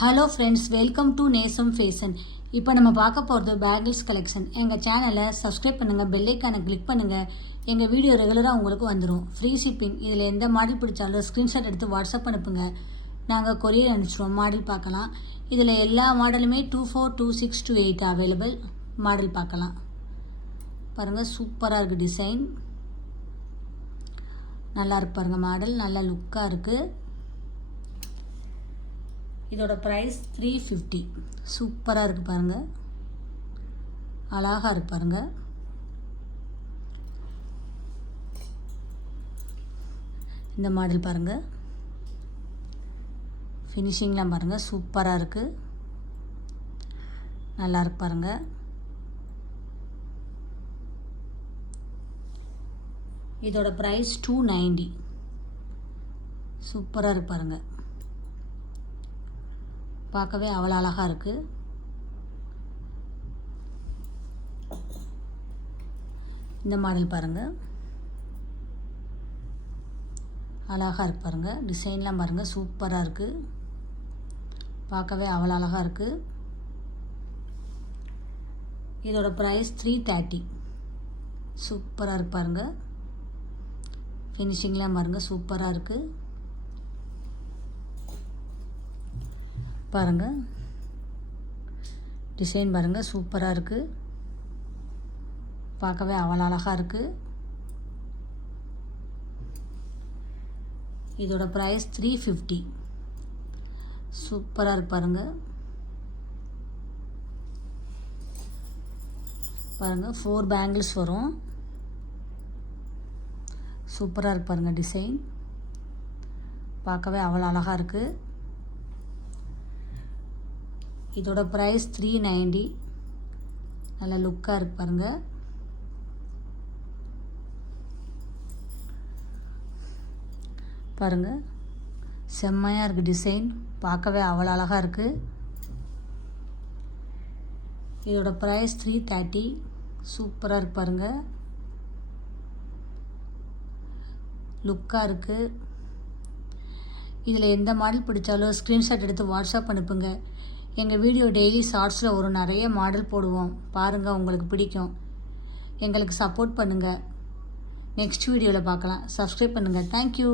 Hello friends, welcome to நேசம் fashion. இப்போ நம்ம பார்க்க போகிறது பேங்கிள்ஸ் கலெக்ஷன். எங்கள் சேனலை சப்ஸ்கிரைப் பண்ணுங்கள், பெல்லைக்கானை கிளிக் பண்ணுங்கள். எங்கள் வீடியோ ரெகுலராக உங்களுக்கு வந்துடும். Free shipping. இதில் எந்த மாடல் பிடிச்சாலும் ஸ்க்ரீன்ஷாட் எடுத்து வாட்ஸ்அப் அனுப்புங்க, நாங்கள் கொரியர் அனுப்பிச்சிடுவோம். மாடல் பார்க்கலாம். இதில் எல்லா மாடலுமே 24, 26, 28 அவைலபிள். மாடல் பார்க்கலாம். பாருங்கள், சூப்பராக இருக்குது டிசைன். நல்லா இருக்கு பாருங்கள், மாடல் நல்லா லுக்காக இருக்குது. இதோட ப்ரைஸ் 350. சூப்பராக இருக்குது பாருங்கள், அழகாக இருக்கு பாருங்கள். இந்த மாடல் பாருங்கள், ஃபினிஷிங்லாம் பாருங்கள், சூப்பராக இருக்குது, நல்லா இருக்கு பாருங்கள். இதோட ப்ரைஸ் 290. சூப்பராக இருக்கு பாருங்கள், பார்க்கவே அவ்வளோ அழகாக இருக்குது. இந்த மாடல் பாருங்கள், அழகாக இருக்கு பாருங்கள். டிசைன்லாம் பாருங்கள், சூப்பராக இருக்குது, பார்க்கவே அவ்வளோ அழகாக இருக்குது. இதோட ப்ரைஸ் 330. சூப்பராக இருக்கு பாருங்கள். ஃபினிஷிங்லாம் பாருங்கள், சூப்பராக இருக்குது பாருங்கள். டிசைன் பாருங்கள், சூப்பராக இருக்குது, பார்க்கவே அவ்வளோ அழகாக இருக்குது. இதோட ப்ரைஸ் 350. சூப்பராக இருக்கு பாருங்கள். பாருங்கள், 4 பேங்கிள்ஸ் வரும். சூப்பராக இருக்கு பாருங்கள். டிசைன் பார்க்கவே அவ்வளோ அழகாக இருக்குது. இதோட ப்ரைஸ் 390. நல்லா லுக்காக இருக்கு பாருங்கள். பாருங்கள், செம்மையாக இருக்குது டிசைன், பார்க்கவே அவ்வளோ அழகாக இருக்குது. இதோட ப்ரைஸ் 330. சூப்பராக இருக்கு பாருங்கள், லுக்காக இருக்குது. இதில் எந்த மாடல் பிடிச்சாலும் ஸ்க்ரீன்ஷாட் எடுத்து வாட்ஸ்அப் அனுப்புங்க. எங்கள் வீடியோ டெய்லி ஷார்ட்ஸில் ஒரு நிறைய மாடல் போடுவோம், பாருங்கள், உங்களுக்கு பிடிக்கும். எங்களுக்கு சப்போர்ட் பண்ணுங்கள். நெக்ஸ்ட் வீடியோவில் பார்க்கலாம். சப்ஸ்கிரைப் பண்ணுங்கள். தேங்க்யூ.